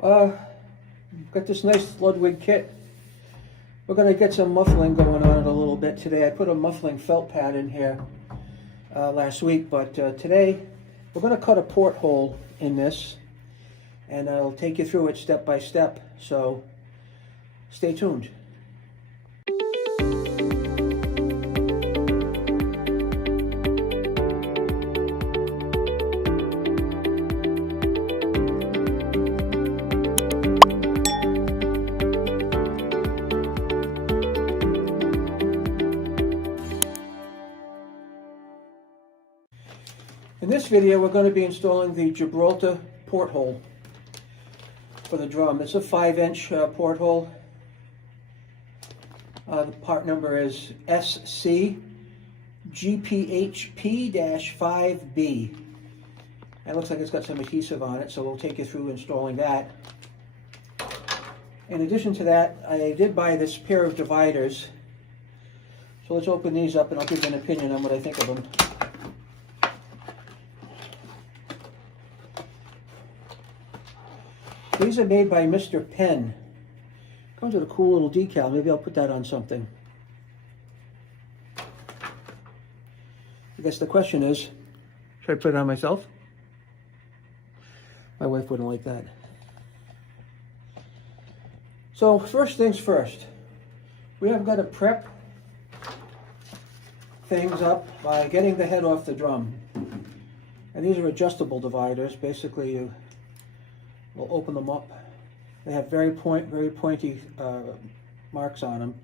Got this nice Ludwig kit. We're going to get some muffling going on it a little bit today. I put a muffling felt pad in here last week, but today we're going to cut a porthole in this, and I'll take you through it step by step, so stay tuned. In this video, we're going to be installing the Gibraltar porthole for the drum. It's a 5-inch porthole. The part number is SC GPHP-5B. It looks like it's got some adhesive on it, so we'll take you through installing that. In addition to that, I did buy this pair of dividers. So let's open these up and I'll give you an opinion on what I think of them. These are made by Mr. Penn. Comes with a cool little decal. Maybe I'll put that on something. I guess the question is, should I put it on myself? My wife wouldn't like that. So first things first, we have got to prep things up by getting the head off the drum. And these are adjustable dividers. Basically, we'll open them up. They have very pointy marks on them.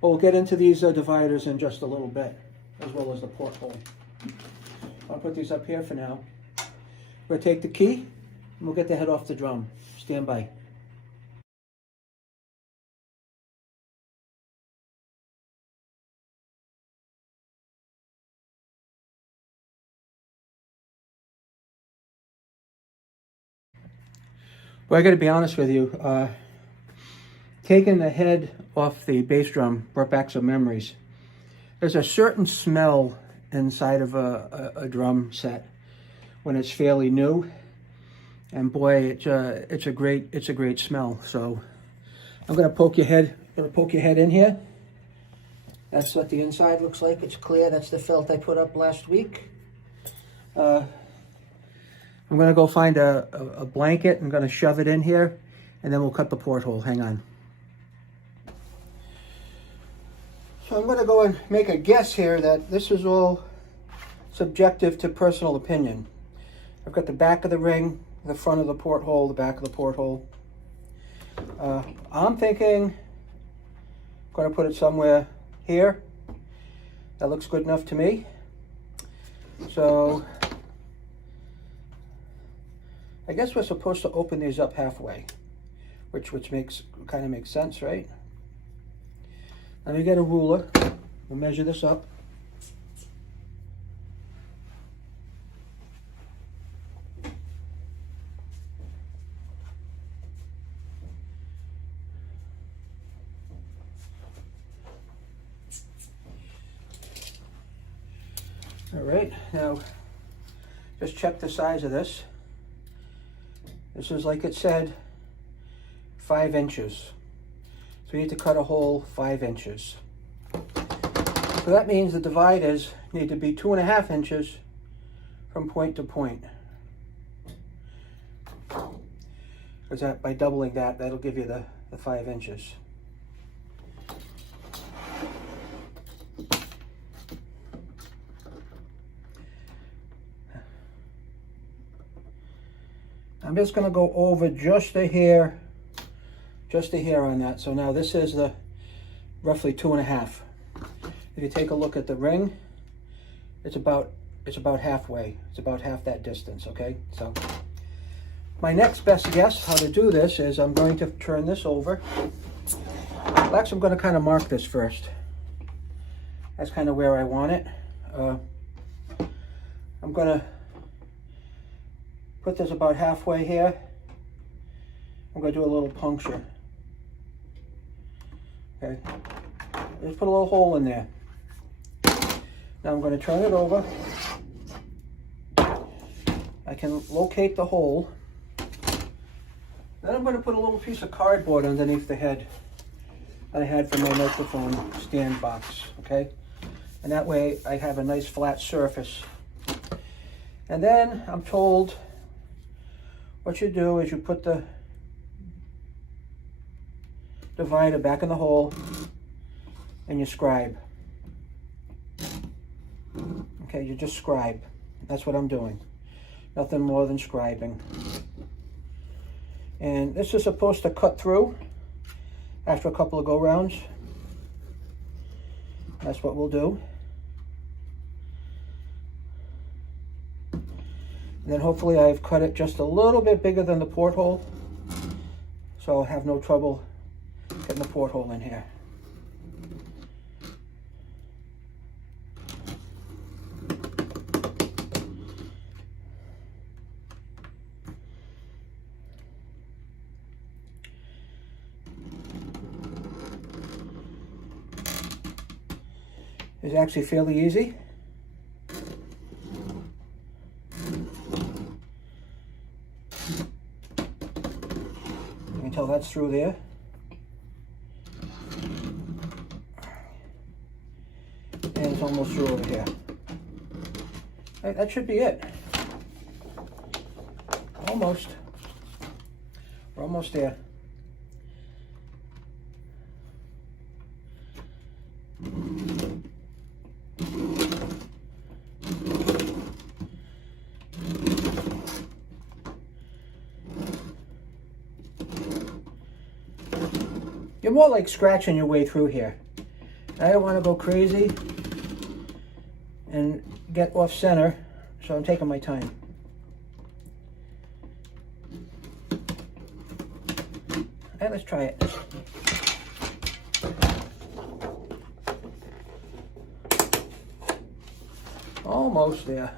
But we'll get into these dividers in just a little bit, as well as the porthole. I'll put these up here for now. We'll take the key, and we'll get the head off the drum. Stand by. Well, I got to be honest with you. Taking the head off the bass drum brought back some memories. There's a certain smell inside of a drum set when it's fairly new, and boy, it's a great smell. So I'm going to poke your head. In here. That's what the inside looks like. It's clear. That's the felt I put up last week. I'm going to go find a blanket. I'm going to shove it in here, and then we'll cut the porthole. Hang on. So I'm going to go and make a guess here that this is all subjective to personal opinion. I've got the back of the ring, the front of the porthole, the back of the porthole. I'm thinking I'm going to put it somewhere here. That looks good enough to me. So I guess we're supposed to open these up halfway, which kind of makes sense, right? Let me get a ruler. We'll measure this up. All right, now just check the size of this. This is, like it said, 5 inches. So we need to cut a hole 5 inches. So that means the dividers need to be 2.5 inches from point to point. Because by doubling that, that'll give you the 5 inches. I'm just going to go over just a hair on that. So now this is the roughly 2.5. If you take a look at the ring, it's about halfway. It's about half that distance, okay? So my next best guess how to do this is I'm going to turn this over. Well, actually, I'm going to kind of mark this first. That's kind of where I want it. I'm going to put this about halfway here. I'm going to do a little puncture. Okay, just put a little hole in there. Now I'm going to turn it over. I can locate the hole Then I'm going to put a little piece of cardboard underneath the head that I had for my microphone stand box, okay? And that way I have a nice flat surface. And then I'm told what you do is you put the divider back in the hole and you scribe. Okay, you just scribe. That's what I'm doing. Nothing more than scribing. And this is supposed to cut through after a couple of go-rounds. That's what we'll do. And then hopefully I've cut it just a little bit bigger than the porthole, so I'll have no trouble getting the porthole in here. It's actually fairly easy. You can tell that's through there. And it's almost through over here. Right, that should be it. Almost. We're almost there. You're more like scratching your way through here. I don't want to go crazy and get off center, so I'm taking my time. Okay, let's try it. Almost there.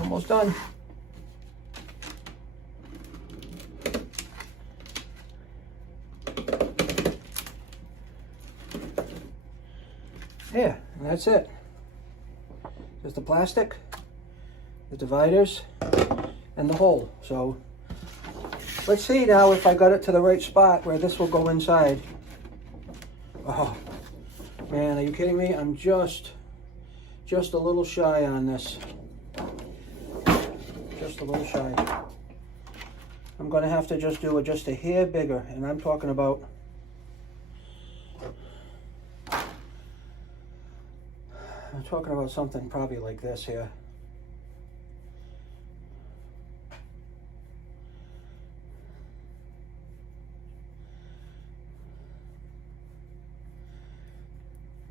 Almost done. Yeah, and that's it. There's the plastic, the dividers, and the hole. So let's see now if I got it to the right spot where this will go inside. Oh man, are you kidding me? I'm just a little shy on this. Just a little shy. I'm going to have to just do it just a hair bigger, and I'm talking about something probably like this here.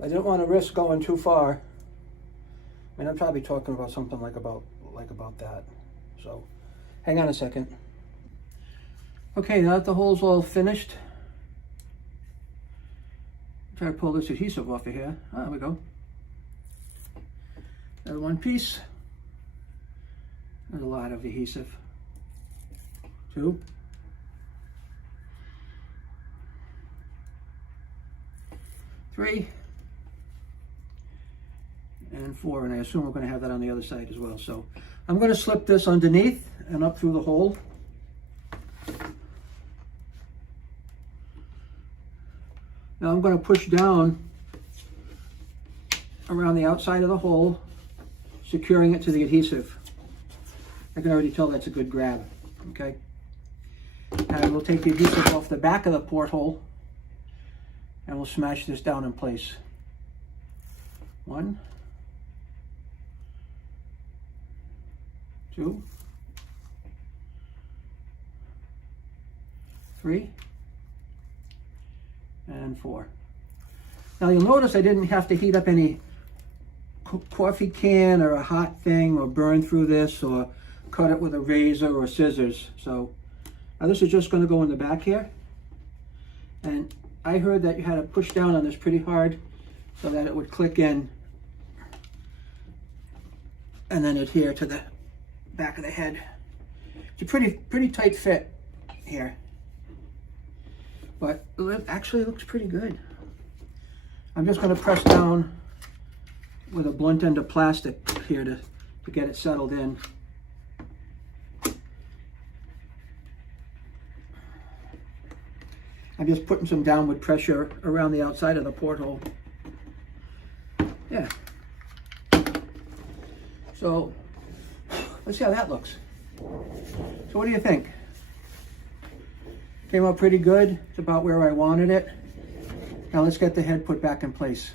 I didn't want to risk going too far. I mean, I'm probably talking about something like about that. So, hang on a second. Okay, now that the hole's all finished, try to pull this adhesive off of here. Ah, there we go. Another one piece. There's a lot of adhesive. 2. 3. And 4, and I assume we're going to have that on the other side as well. So I'm going to slip this underneath and up through the hole. Now I'm going to push down around the outside of the hole, securing it to the adhesive. I can already tell that's a good grab, okay? And we'll take the adhesive off the back of the porthole and we'll smash this down in place. 1, 2, 3, and 4. Now you'll notice I didn't have to heat up any coffee can or a hot thing or burn through this or cut it with a razor or scissors. So now this is just going to go in the back here. And I heard that you had to push down on this pretty hard so that it would click in and then adhere to the back of the head. It's a pretty tight fit here, but it actually looks pretty good. I'm just going to press down with a blunt end of plastic here to get it settled in. I'm just putting some downward pressure around the outside of the porthole. Yeah. So let's see how that looks. So what do you think? Came out pretty good. It's about where I wanted it. Now let's get the head put back in place.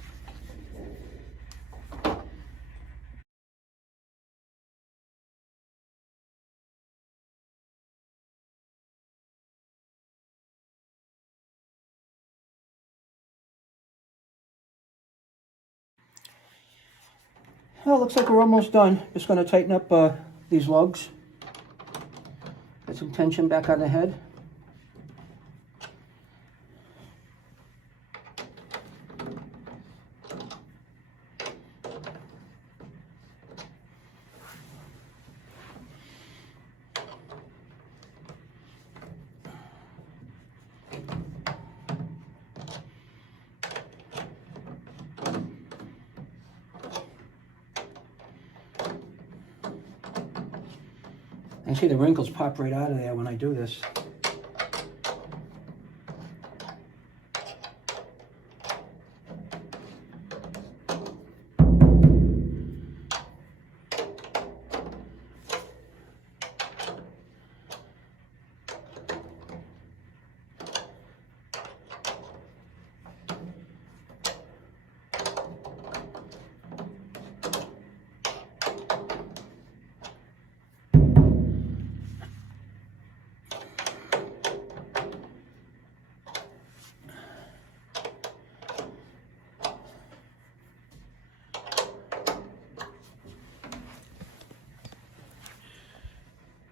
Well, looks like we're almost done. Just going to tighten up these lugs. Get some tension back on the head. I see the wrinkles pop right out of there when I do this.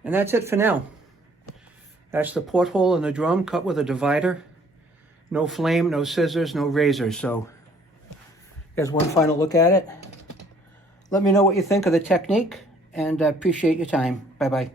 And that's it for now. That's the porthole in the drum cut with a divider. No flame, no scissors, no razors. So here's one final look at it. Let me know what you think of the technique, and I appreciate your time. Bye-bye.